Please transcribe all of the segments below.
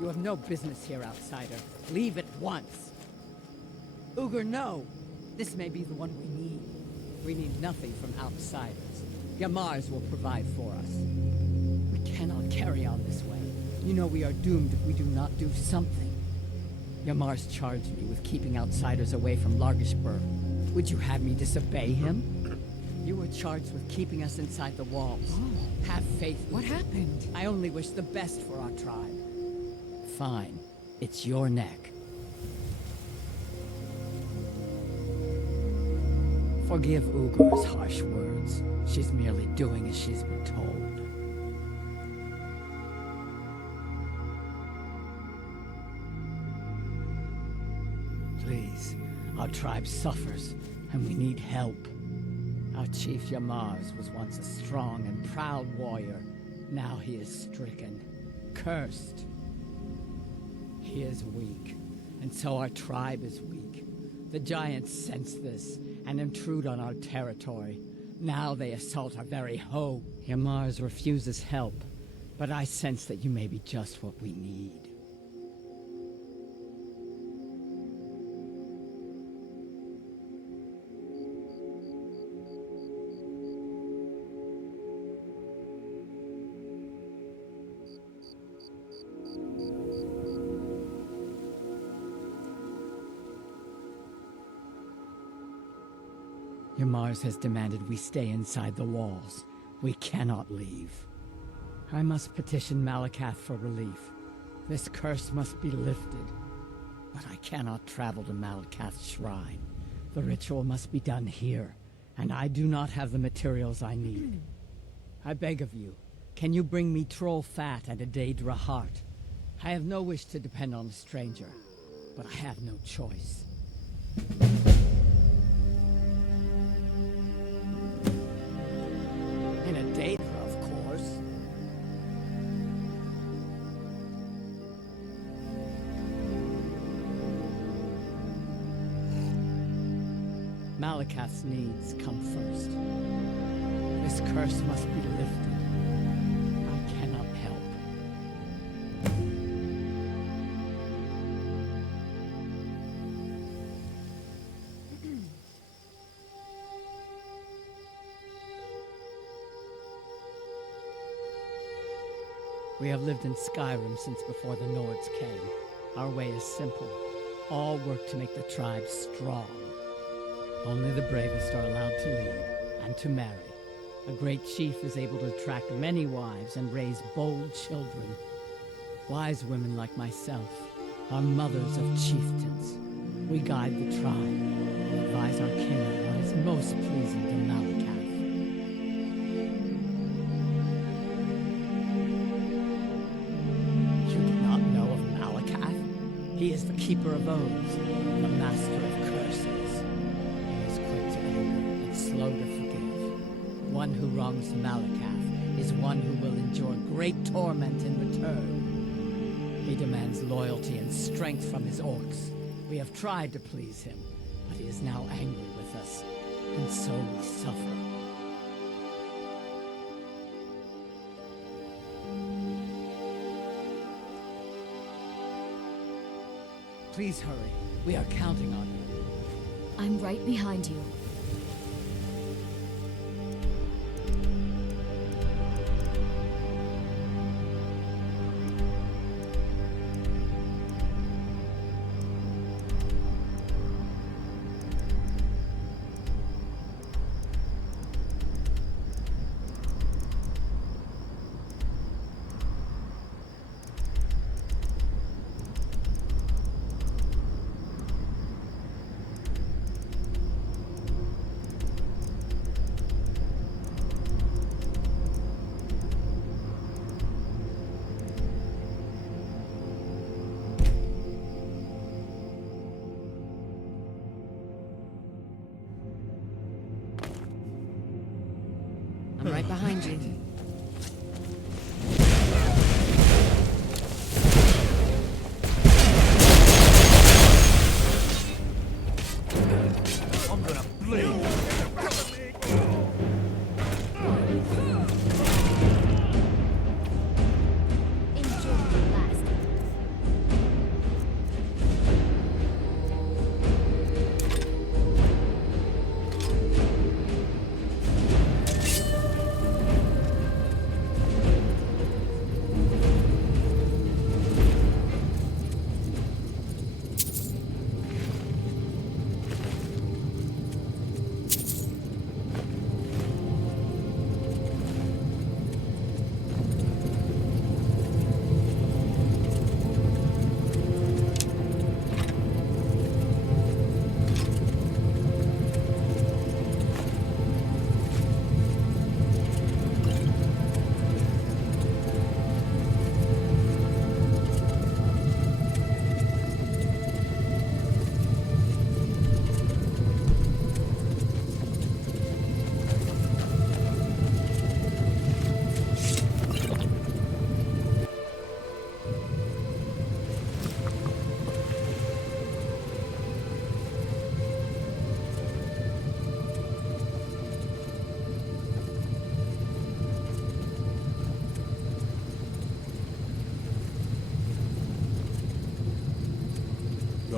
You have no business here, outsider. Leave at once. Ugur, no! This may be the one we need. We need nothing from outsiders. Yamars will provide for us. We cannot carry on this way. You know we are doomed if we do not do something. Yamars charged me with keeping outsiders away from Largishburg. Would you have me disobey him? You were charged with keeping us inside the walls. Oh. Have faith. What happened? I only wish the best for our tribe. Fine. It's your neck. Forgive Ugur's harsh words. She's merely doing as she's been told. Please, our tribe suffers, and we need help. Our chief Yamars was once a strong and proud warrior. Now he is stricken, cursed. He is weak, and so our tribe is weak. The giants sense this and intrude on our territory. Now they assault our very home. Yamars refuses help, but I sense that you may be just what we need. Yamars has demanded we stay inside the walls. We cannot leave. I must petition Malakath for relief. This curse must be lifted. But I cannot travel to Malakath's shrine. The ritual must be done here, and I do not have the materials I need. I beg of you, can you bring me troll fat and a Daedra heart? I have no wish to depend on a stranger, but I have no choice. And a Daedra, of course. Malakath's needs come first. This curse must be lifted. I cannot help. We have lived in Skyrim since before the Nords came. Our way is simple. All work to make the tribe strong. Only the bravest are allowed to lead and to marry. A great chief is able to attract many wives and raise bold children. Wise women like myself are mothers of chieftains. We guide the tribe and advise our king on what is most pleasing to Malakath. You do not know of Malakath? He is the keeper of oaths, the master of curses. He is quick to anger and slow to forgive. One who wrongs Malakath is one who will endure great torment in return. He demands loyalty and strength from his orcs. We have tried to please him, but he is now angry with us, and so we suffer. Please hurry. We are counting on you. I'm right behind you. I'm right behind you. I'm gonna bleed. Enjoy the last.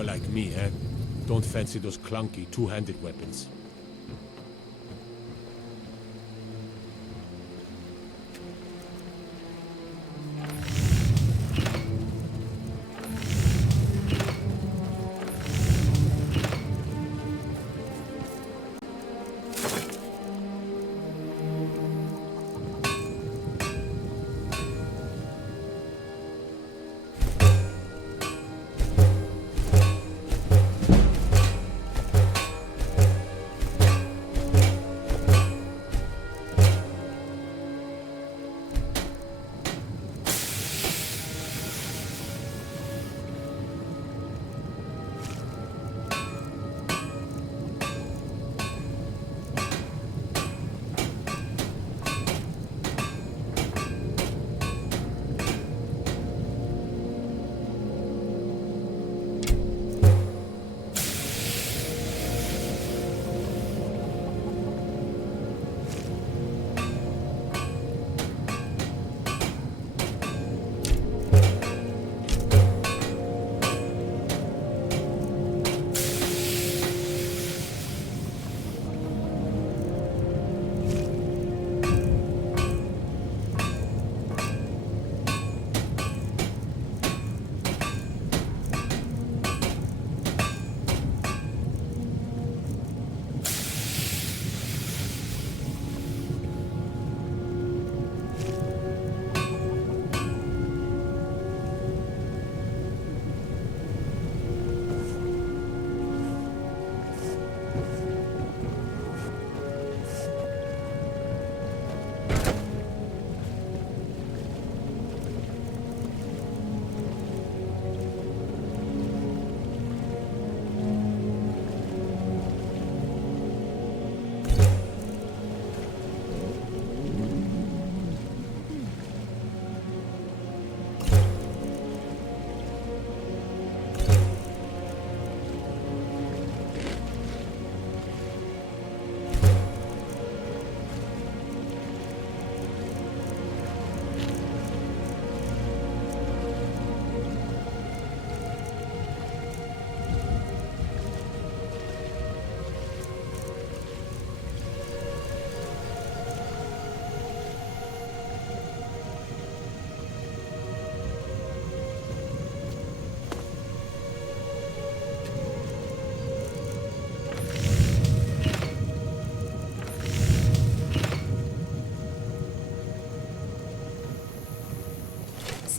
You're like me, eh? Don't fancy those clunky, two-handed weapons.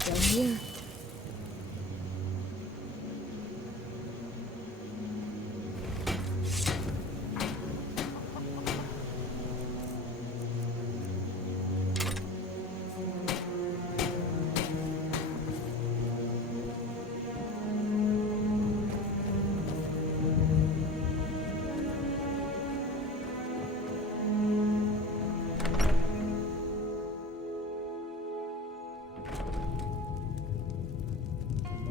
Still here.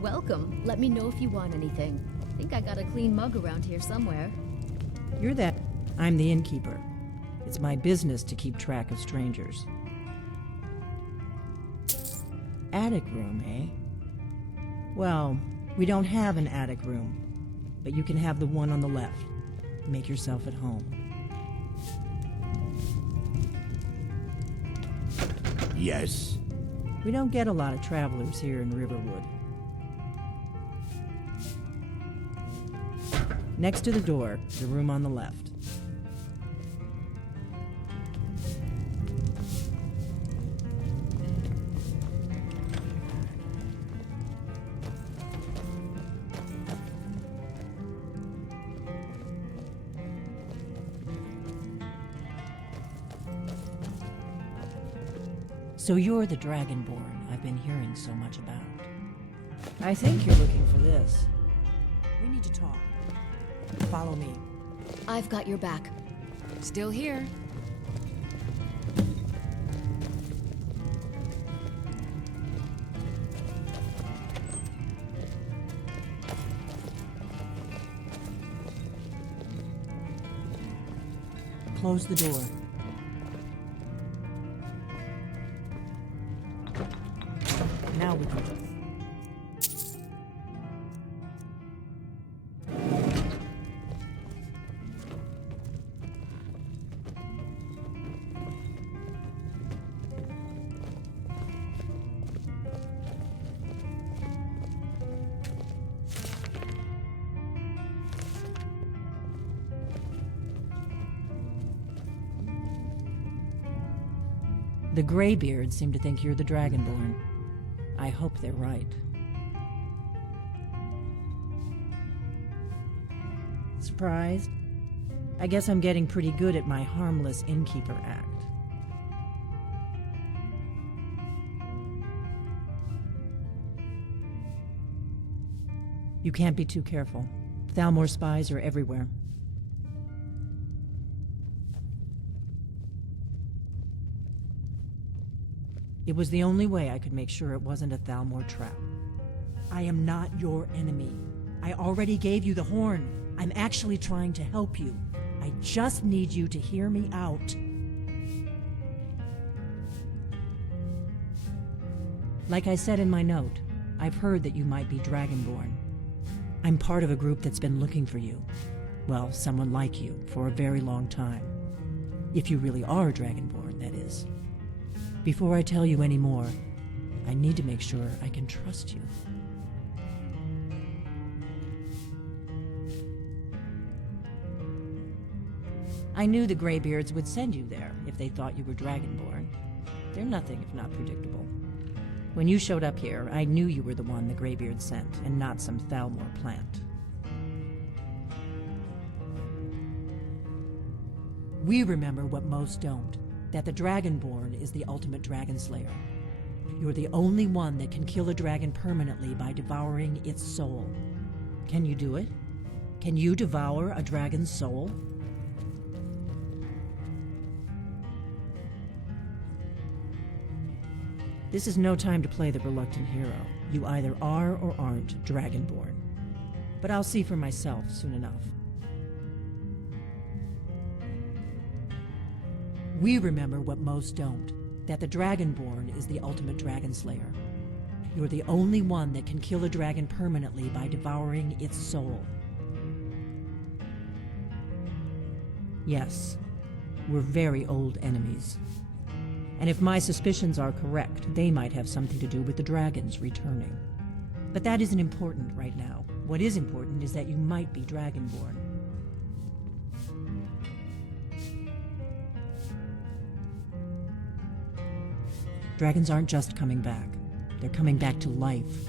Welcome. Let me know if you want anything. Think I got a clean mug around here somewhere. You're that. I'm the innkeeper. It's my business to keep track of strangers. Attic room, eh? Well, we don't have an attic room, but you can have the one on the left. Make yourself at home. Yes. We don't get a lot of travelers here in Riverwood. Next to the door, the room on the left. So you're the Dragonborn I've been hearing so much about. I think you're looking for this. We need to talk. Follow me. I've got your back. Still here. Close the door. Now we can. The Greybeards seem to think you're the Dragonborn. I hope they're right. Surprised? I guess I'm getting pretty good at my harmless innkeeper act. You can't be too careful. Thalmor spies are everywhere. It was the only way I could make sure it wasn't a Thalmor trap. I am not your enemy. I already gave you the horn. I'm actually trying to help you. I just need you to hear me out. Like I said in my note, I've heard that you might be Dragonborn. I'm part of a group that's been looking for you. Well, someone like you, for a very long time. If you really are Dragonborn, that is. Before I tell you any more, I need to make sure I can trust you. I knew the Greybeards would send you there if they thought you were Dragonborn. They're nothing if not predictable. When you showed up here, I knew you were the one the Greybeards sent, and not some Thalmor plant. We remember what most don't, that the Dragonborn is the ultimate dragon slayer. You're the only one that can kill a dragon permanently by devouring its soul. Can you do it? Can you devour a dragon's soul? This is no time to play the reluctant hero. You either are or aren't Dragonborn. But I'll see for myself soon enough. We remember what most don't, that the Dragonborn is the ultimate dragon slayer. You're the only one that can kill a dragon permanently by devouring its soul. Yes, we're very old enemies. And if my suspicions are correct, they might have something to do with the dragons returning. But that isn't important right now. What is important is that you might be Dragonborn. Dragons aren't just coming back. They're coming back to life.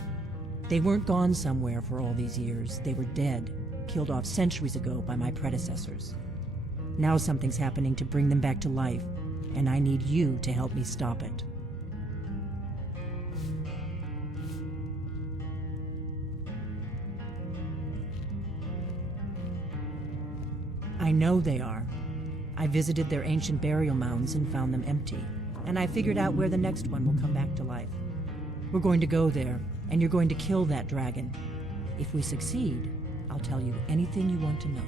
They weren't gone somewhere for all these years. They were dead, killed off centuries ago by my predecessors. Now something's happening to bring them back to life, and I need you to help me stop it. I know they are. I visited their ancient burial mounds and found them empty, and I figured out where the next one will come back to life. We're going to go there, and you're going to kill that dragon. If we succeed, I'll tell you anything you want to know.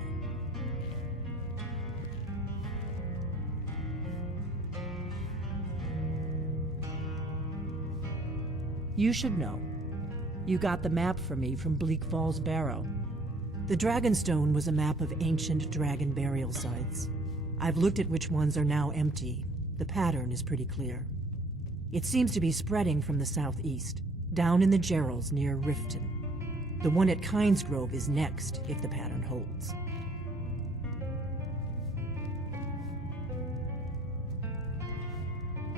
You should know. You got the map for me from Bleak Falls Barrow. The Dragonstone was a map of ancient dragon burial sites. I've looked at which ones are now empty. The pattern is pretty clear. It seems to be spreading from the southeast, down in the Gerals near Riften. The one at Kynesgrove is next, if the pattern holds.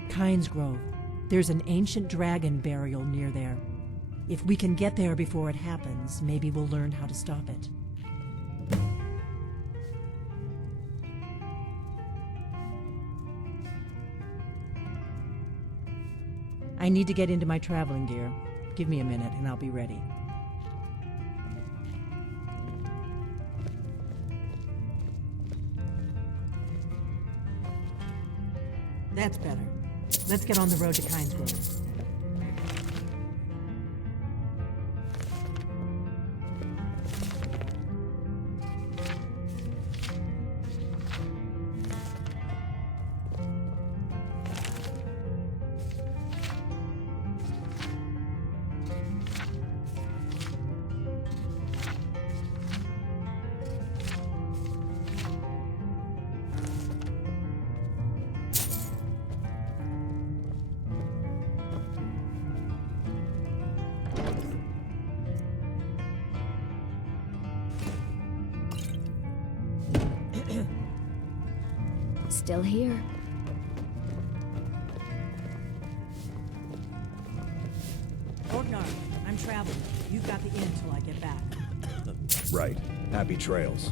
Kynesgrove. There's an ancient dragon burial near there. If we can get there before it happens, maybe we'll learn how to stop it. I need to get into my traveling gear. Give me a minute and I'll be ready. That's better. Let's get on the road to Kynesgrove. Still here. travel. You've got the inn till I get back. Right. Happy trails.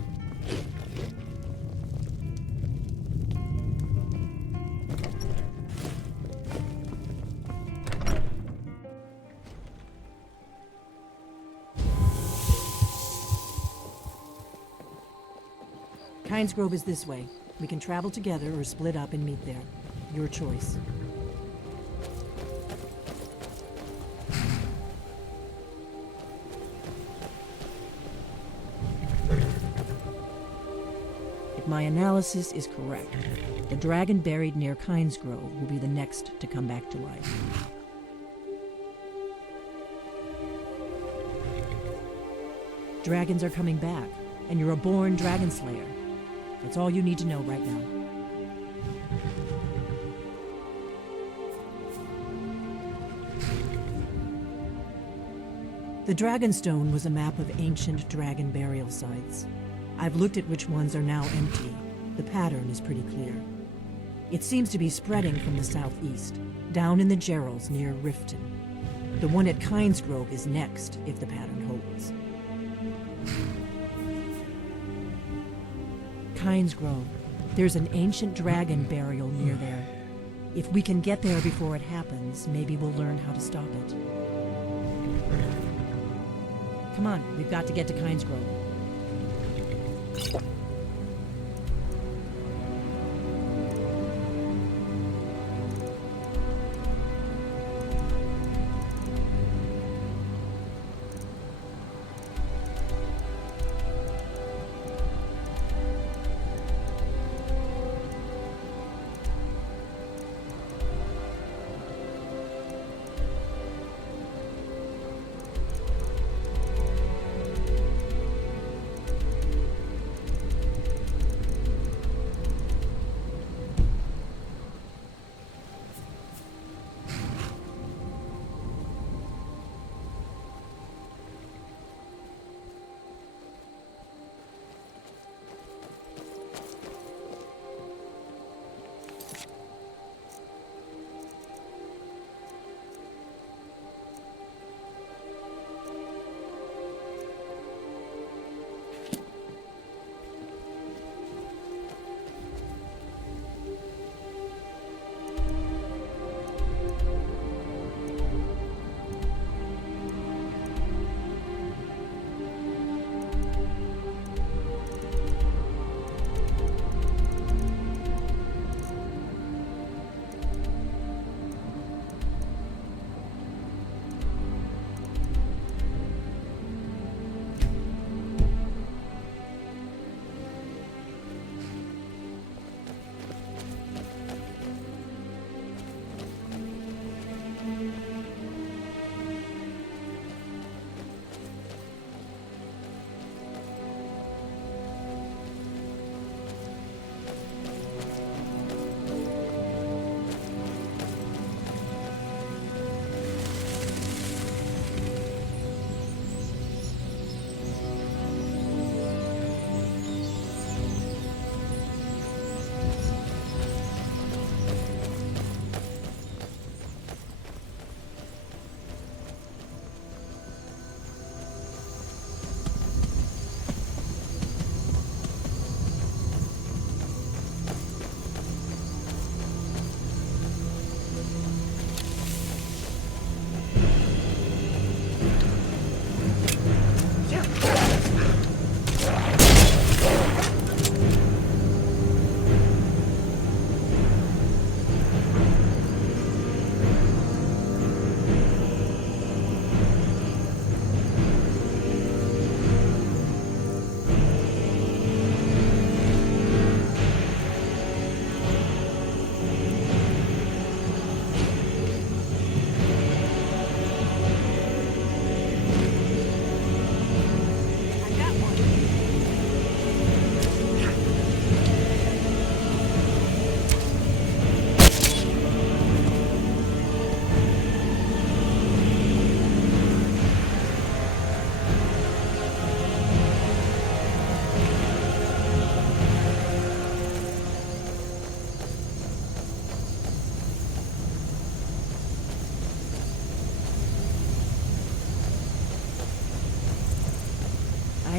Kynesgrove is this way. We can travel together or split up and meet there. Your choice. If my analysis is correct, the dragon buried near Kynesgrove will be the next to come back to life. Dragons are coming back, and you're a born dragon slayer. That's all you need to know right now. The Dragonstone was a map of ancient dragon burial sites. I've looked at which ones are now empty. The pattern is pretty clear. It seems to be spreading from the southeast, down in the Gerals near Riften. The one at Kynesgrove is next, if the pattern holds. Kynesgrove. There's an ancient dragon burial near there. If we can get there before it happens, maybe we'll learn how to stop it. Come on, we've got to get to Kynesgrove.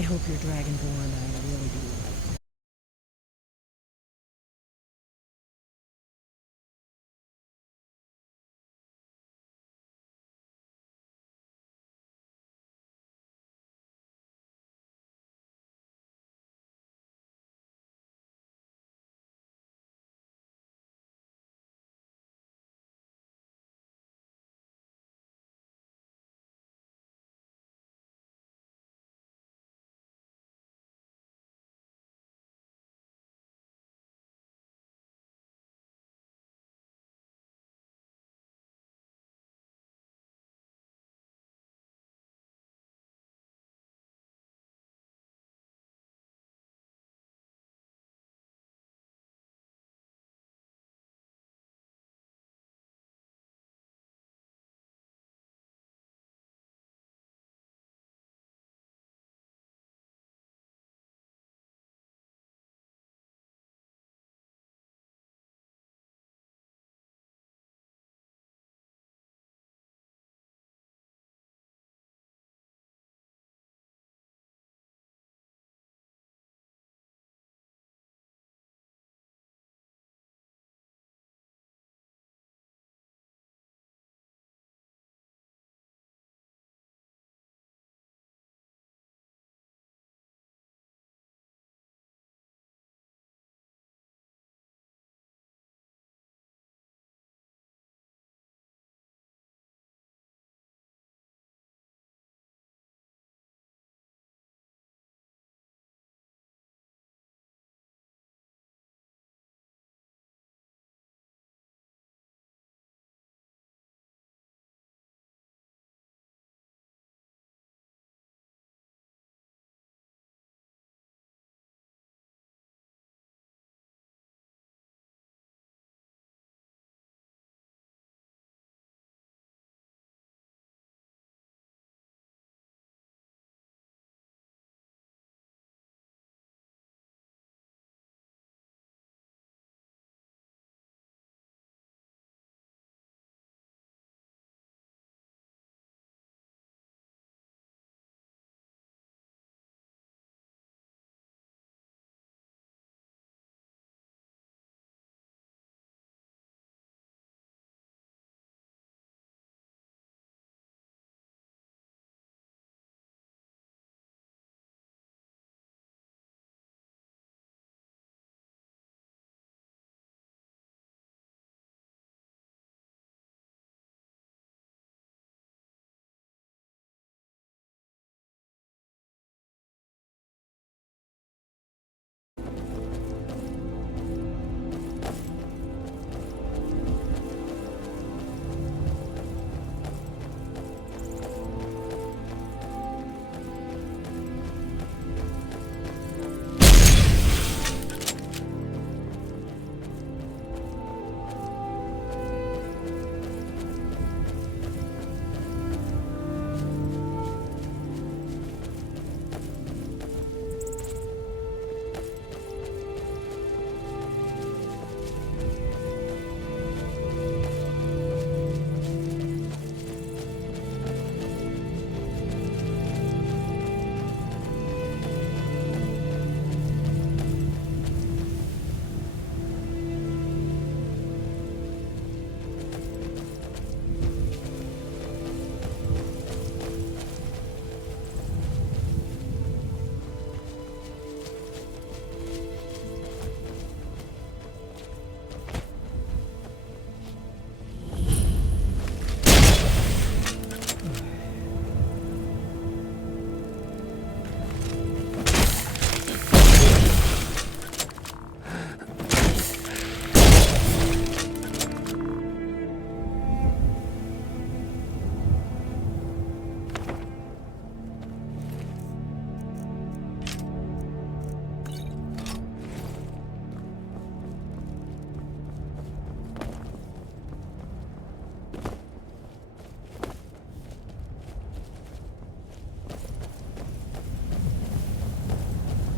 hope you're Dragonborn, I really do.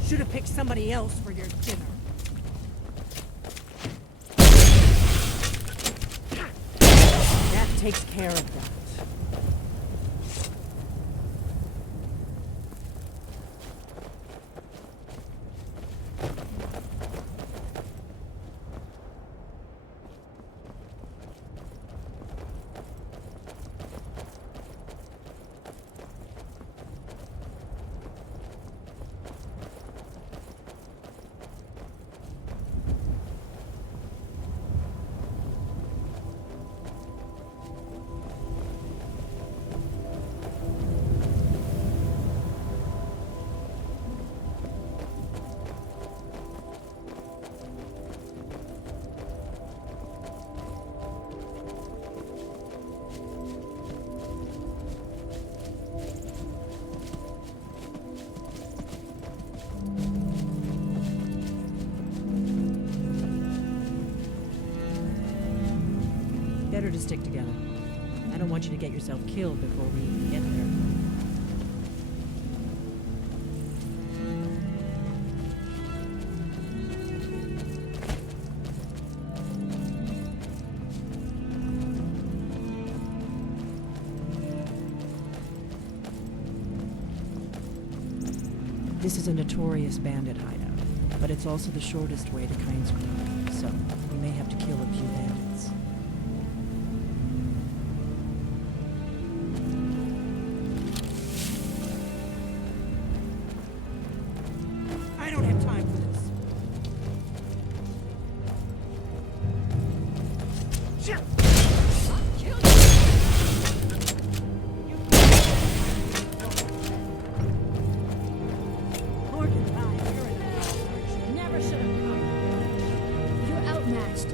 Should have picked somebody else for your dinner. That takes care of that. better to stick together. I don't want you to get yourself killed before we even get there. This is a notorious bandit hideout, but it's also the shortest way to Kynesgrove, so we may have to kill a few bandits. I don't have time for this. Shit! Morganthau, you're an ass. Never should have come. You're outmatched.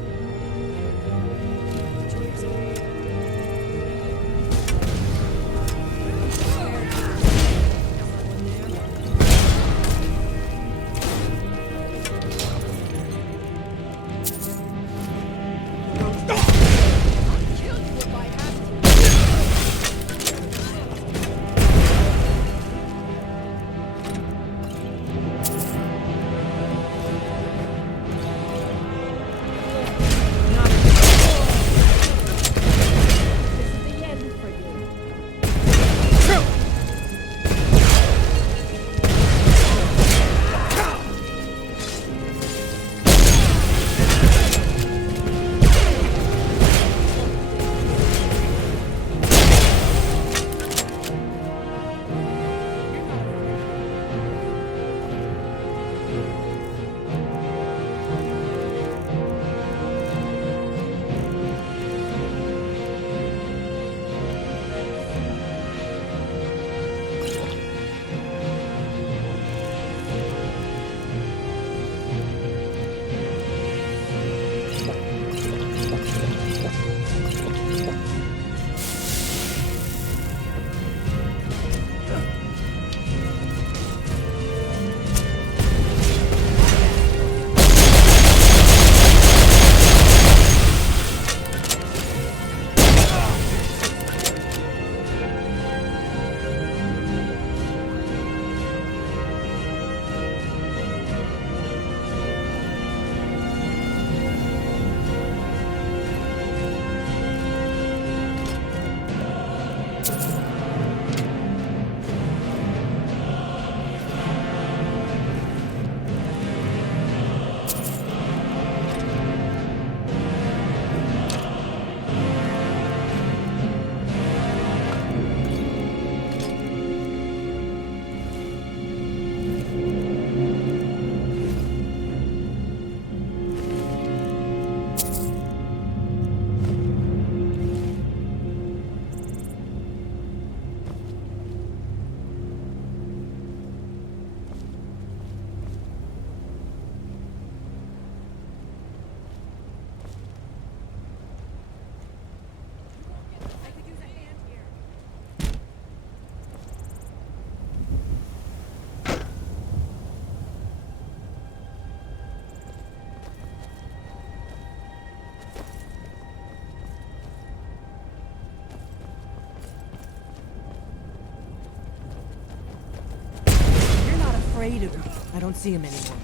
Afraid of me. I don't see him anymore.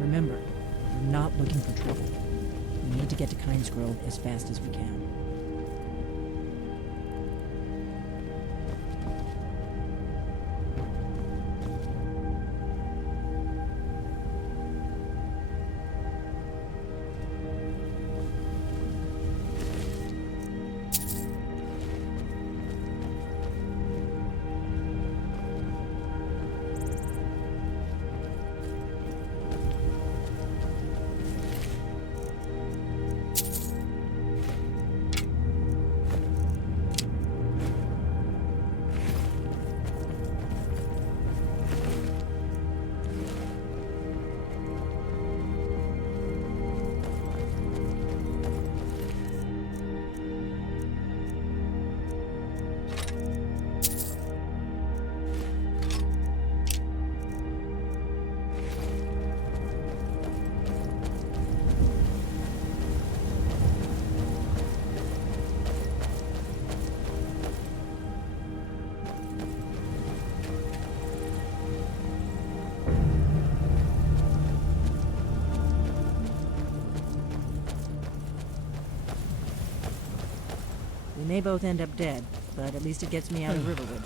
Remember, we're not looking for trouble. We need to get to Kynesgrove as fast as we can. may both end up dead, but at least it gets me out of Riverwood.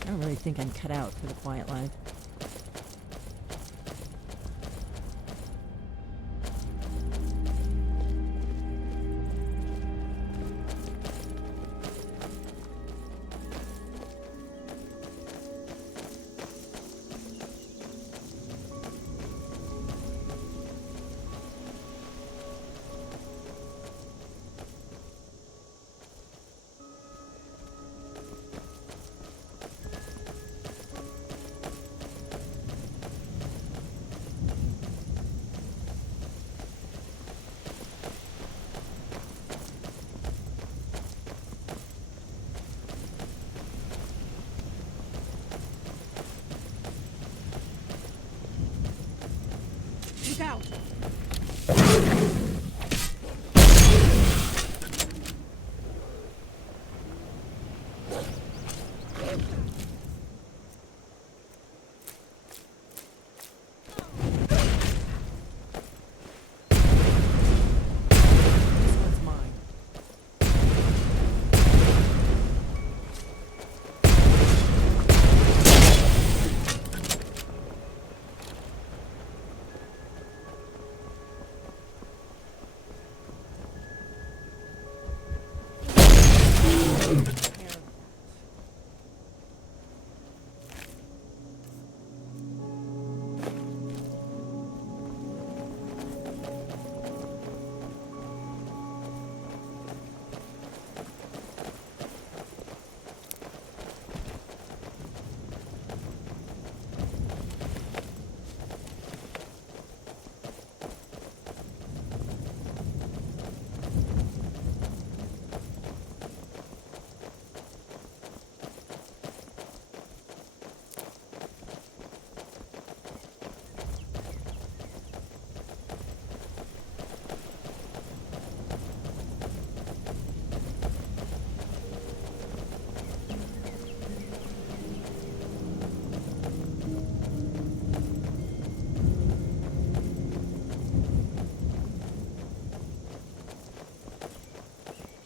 I don't really think I'm cut out for the quiet life. Look out! This one's mine.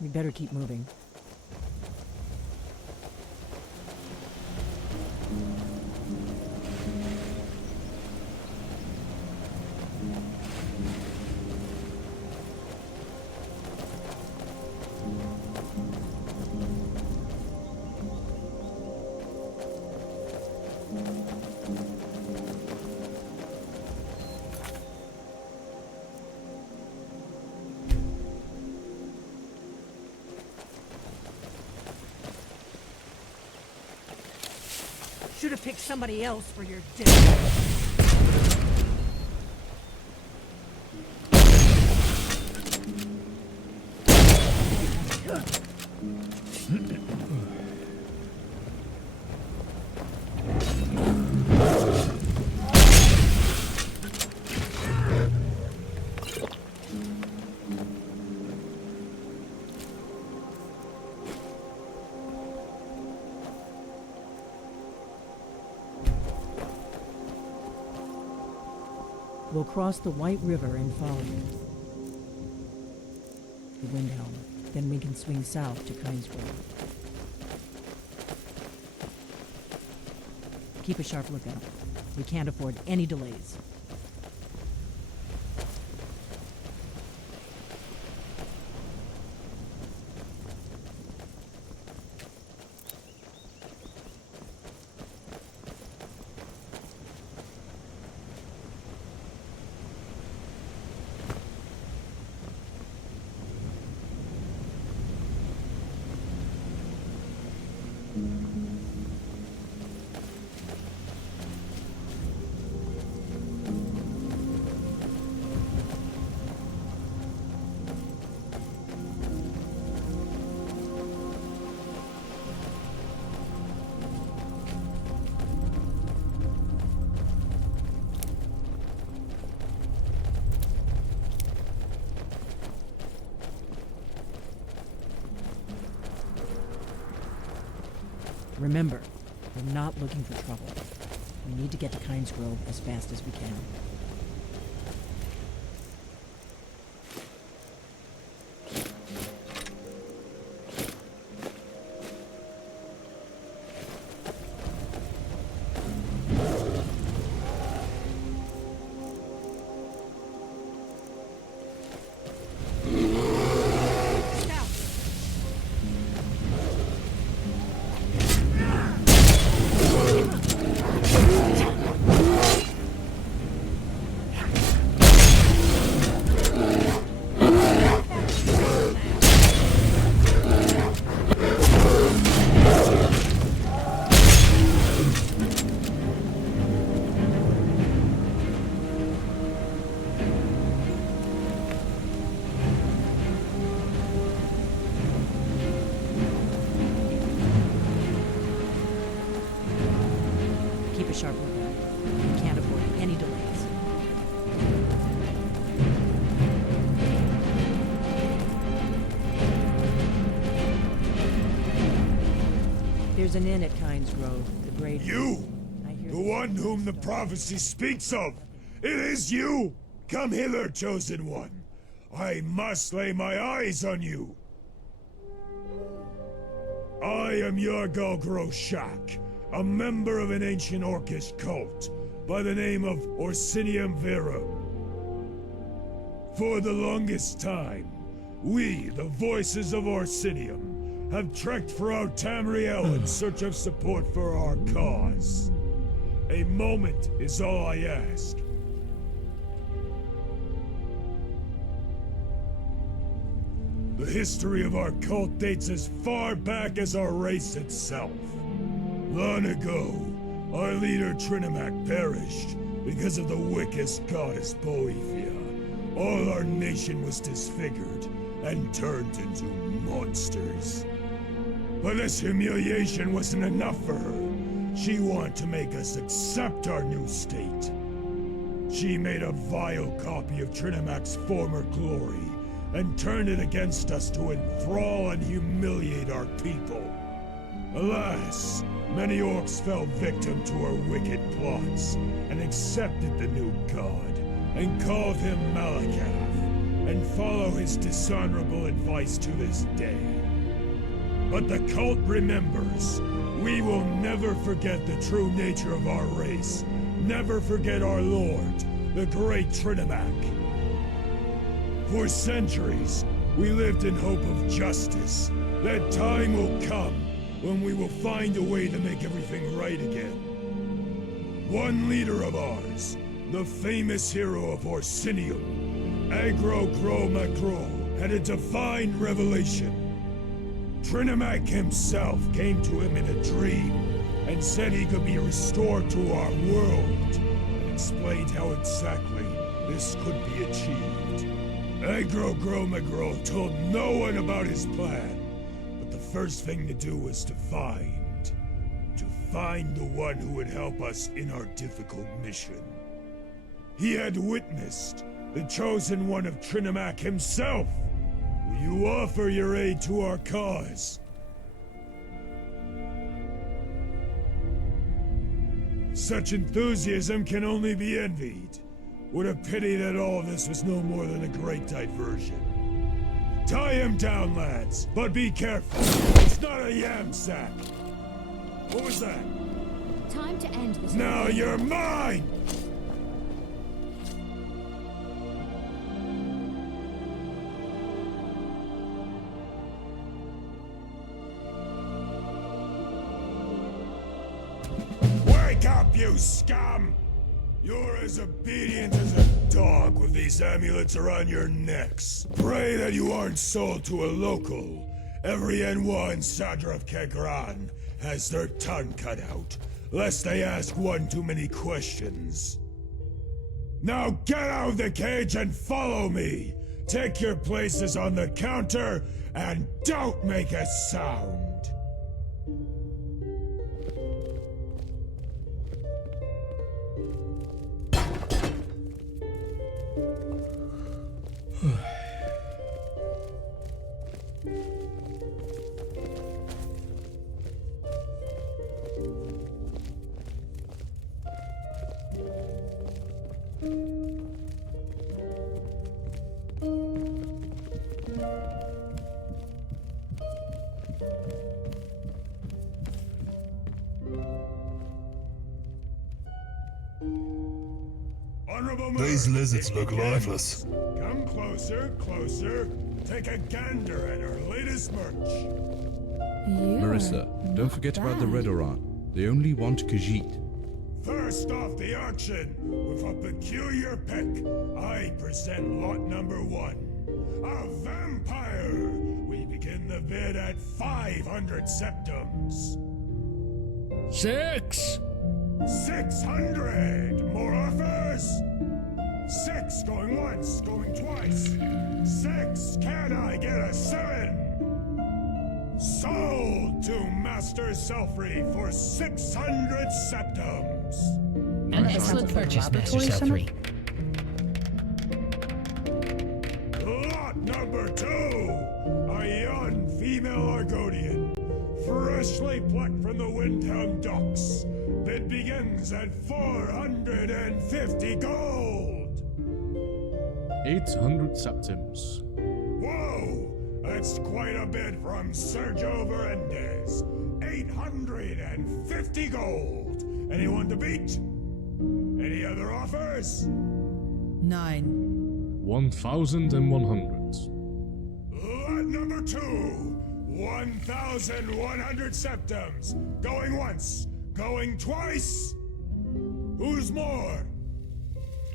We better keep moving. Should have picked somebody else for your dinner. We'll cross the White River and follow you. The Windhelm. Then we can swing south to Kynesgrove. Keep a sharp lookout. We can't afford any delays. Remember, we're not looking for trouble. We need to get to Kynesgrove as fast as we can. There's an inn at Kynesgrove, the great... You! I hear The one whom the prophecy speaks of! It is you! Come hither, chosen one! I must lay my eyes on you! I am Yargal Groshak, a member of an ancient Orcish cult by the name of Orsinium Verum. For the longest time, we, the voices of Orsinium, have trekked throughout Tamriel in search of support for our cause. A moment is all I ask. The history of our cult dates as far back as our race itself. Long ago, our leader Trinimac perished because of the wicked goddess Boethia. All our nation was disfigured and turned into monsters. But this humiliation wasn't enough for her. She wanted to make us accept our new state. She made a vile copy of Trinimac's former glory and turned it against us to enthrall and humiliate our people. Alas, many orcs fell victim to her wicked plots and accepted the new god and called him Malakath and follow his dishonorable advice to this day. But the cult remembers. We will never forget the true nature of our race. Never forget our lord, the great Trinimac. For centuries, we lived in hope of justice. That time will come when we will find a way to make everything right again. One leader of ours, the famous hero of Orsinium, Agro Gro Macro, had a divine revelation. Trinimac himself came to him in a dream and said he could be restored to our world, and explained how exactly this could be achieved. Agro Gro Macro told no one about his plan, but the first thing to do was to find the one who would help us in our difficult mission. He had witnessed the chosen one of Trinimac himself. Will you offer your aid to our cause? Such enthusiasm can only be envied. What a pity that all of this was no more than a great diversion. Tie him down, lads, but be careful. It's not a yam sack. What was that? Time to end this. Now you're mine! Wake up, you scum! You're as obedient as a dog with these amulets around your necks. Pray that you aren't sold to a local. Every Enwa in Sadra of Kegran has their tongue cut out, lest they ask one too many questions. Now get out of the cage and follow me! Take your places on the counter, and don't make a sound! These lizards look lifeless. Come closer, closer. Take a gander at our latest merch. Marissa, don't forget about the Redoran. They only want Khajiit. First off the auction, with a peculiar pick, I present lot number 1. A vampire! We begin the bid at 500 septums. 6! 600! More offers? 6 going once, going twice. 6, can I get a 7? Sold to Master Selfree for 600 septums. An excellent purchase, Master Selfree. Lot number 2, a young female Argonian, freshly freshly plucked from the Windhelm docks. Bid begins at 450 gold! 800 septims. Whoa! That's quite a bid from Sergio Verendes. 850 gold! Anyone to beat? Any other offers? 9. 1100. Lot number 2! 1,100 septims! Going once! Going twice! Who's more?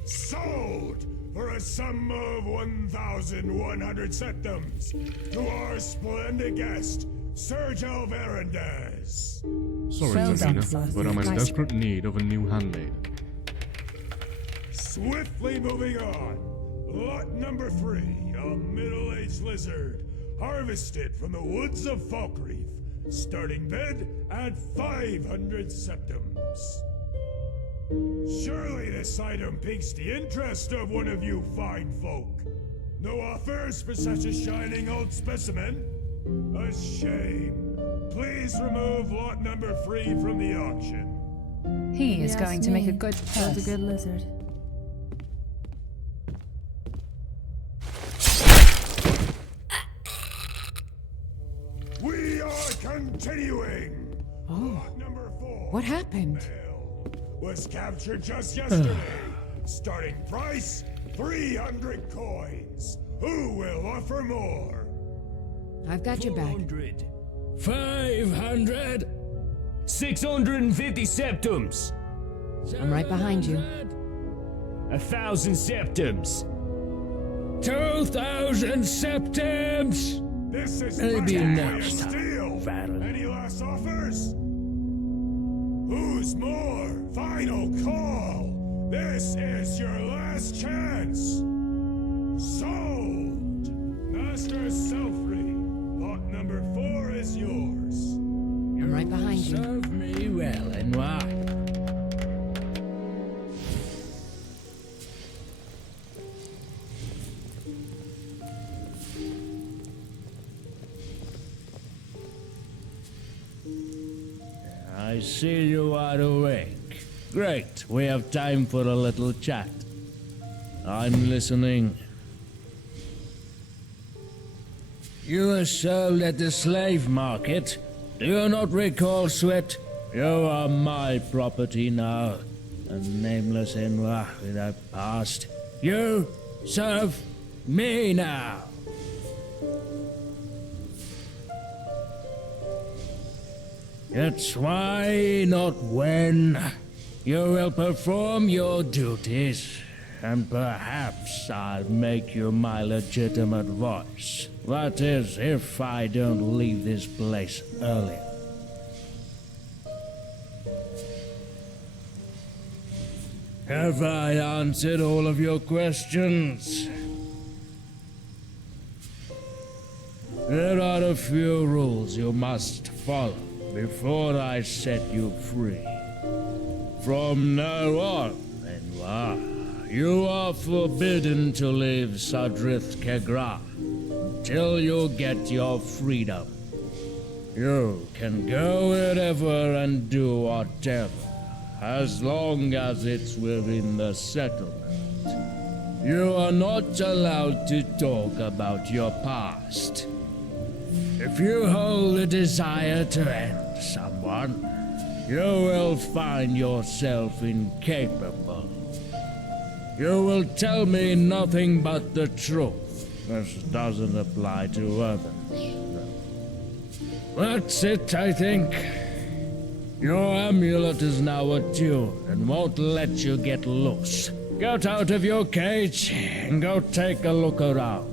Sold! For a sum of 1,100 septims to our splendid guest, Sergio Verendes. Sorry, Well done, Tamina, Sloth. but I'm in Nice. desperate need of a new handmaid. Swiftly moving on. Lot number 3, a middle-aged lizard, harvested from the woods of Falkreath. Starting bid at 500 septims. Surely this item piques the interest of one of you fine folk. No offers for such a shining old specimen? A shame. Please remove lot number 3 from the auction. He is Yes, going to make a me. good That's purse. a good lizard. We are continuing. Oh, Lot number 4. what happened? Was captured just yesterday. Starting price 300 coins. Who will offer more? I've got your back. 400. 500. 650 septums. I'm right behind you. 1,000 septums. 2,000 septums. This is Maybe money next for steal. Battle. Any last offers? Who's more? Final call. This is your last chance. Sold. Master Selfrey. Lot number 4 is yours. I'm right behind you. Serve me well, and why? I see you are awake. Great, we have time for a little chat. I'm listening. You were sold at the slave market. Do you not recall, Sweat? You are my property now. A nameless Enwa with a past. You serve me now. It's why, not when. You will perform your duties, and perhaps I'll make you my legitimate voice. That is, if I don't leave this place earlier. Have I answered all of your questions? There are a few rules you must follow before I set you free. From now on, Enwa, you are forbidden to leave Sadrith Kegra until you get your freedom. You can go wherever and do whatever, as long as it's within the settlement. You are not allowed to talk about your past. If you hold a desire to end someone, you will find yourself incapable. You will tell me nothing but the truth. This doesn't apply to others. That's it, I think. Your amulet is now attuned and won't let you get loose. Get out of your cage and go take a look around.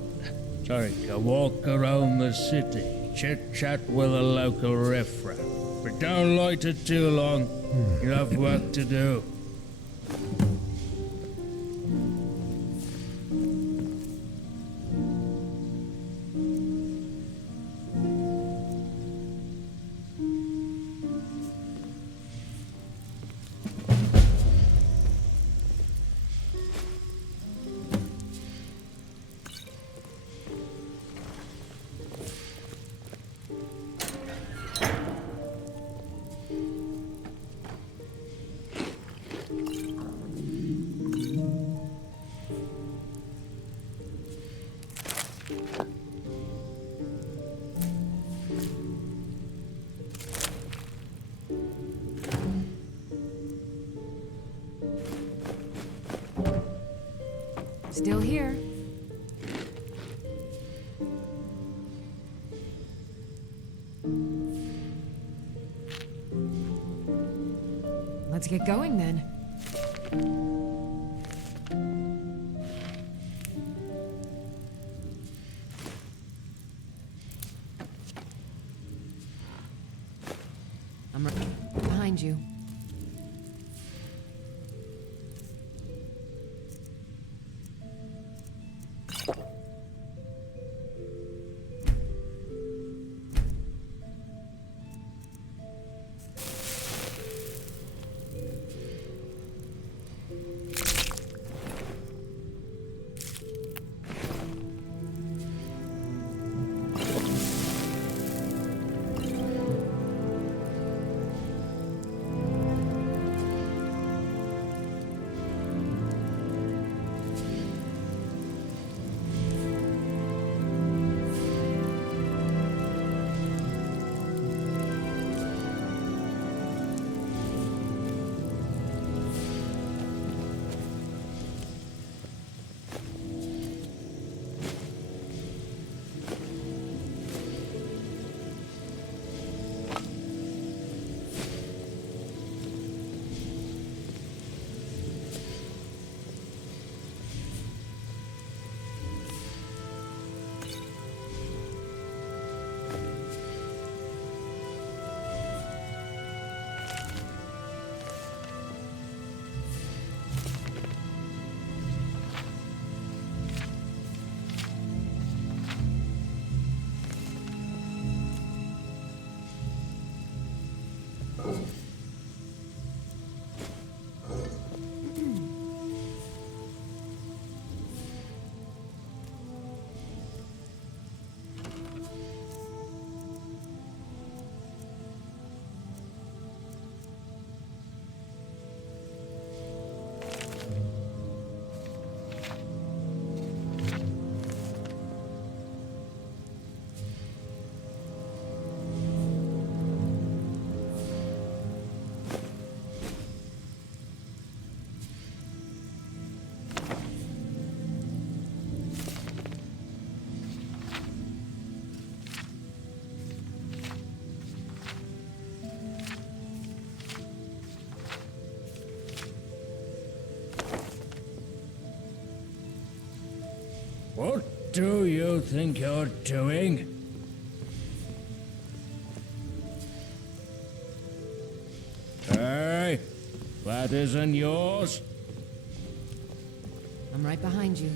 Take a walk around the city. Chit-chat with a local riffraff. But don't loiter too long. You have work to do. Still here. Let's get going then. I'm right behind you. What do you think you're doing? Hey, that isn't yours. I'm right behind you.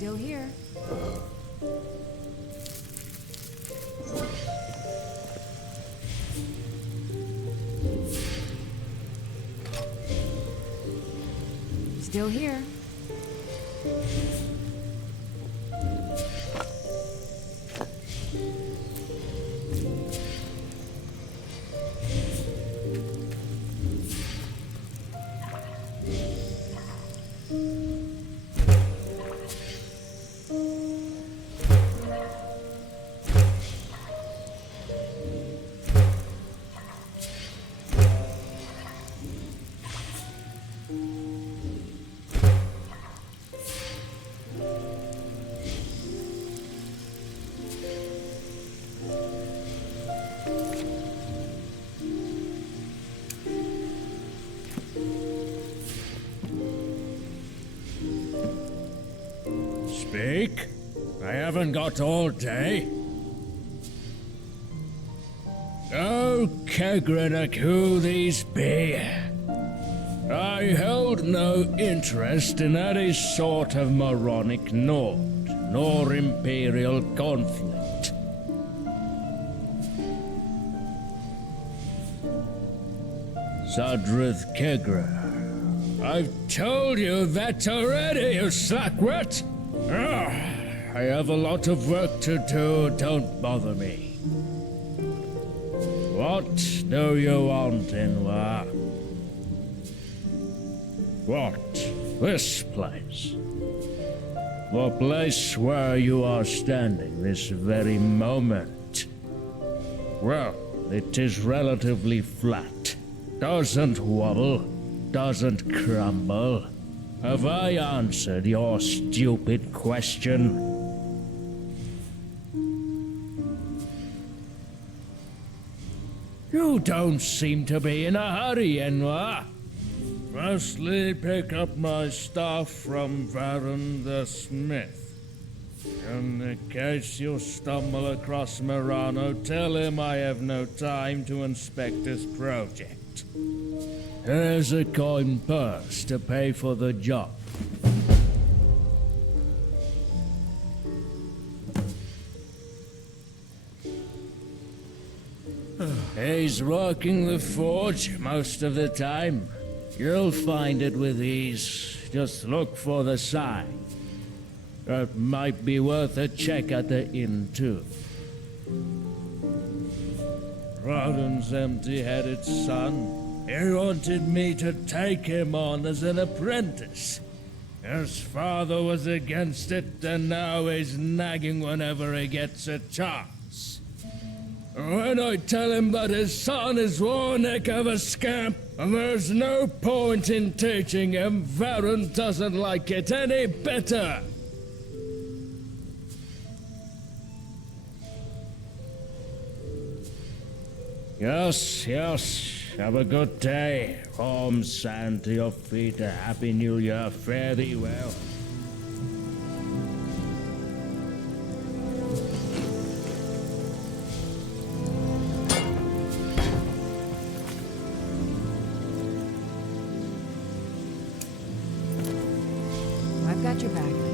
Still here. Still here. Speak. I haven't got all day. Oh, Kegrenak, who these be? I hold no interest in any sort of moronic nord, nor imperial conflict. Sadrith Kegra, I've told you that already, you slackwit! I have a lot of work to do, don't bother me. What do you want, Enwa? What? This place? The place where you are standing this very moment? Well, it is relatively flat. Doesn't wobble, doesn't crumble. Have I answered your stupid question? You don't seem to be in a hurry, Enwa. Firstly, pick up my stuff from Varun the Smith. In case you stumble across Murano, tell him I have no time to inspect his project. Here's a coin purse to pay for the job. He's working the forge most of the time. You'll find it with ease. Just look for the sign. It might be worth a check at the inn, too. Rodden's empty-headed son. He wanted me to take him on as an apprentice. His father was against it, and now he's nagging whenever he gets a chance. When I tell him that his son is one heck of a scamp, and there's no point in teaching him, Varun doesn't like it any better. Yes, yes. Have a good day. Warm sand to your feet. A happy new year. Fare thee well. I've got your back.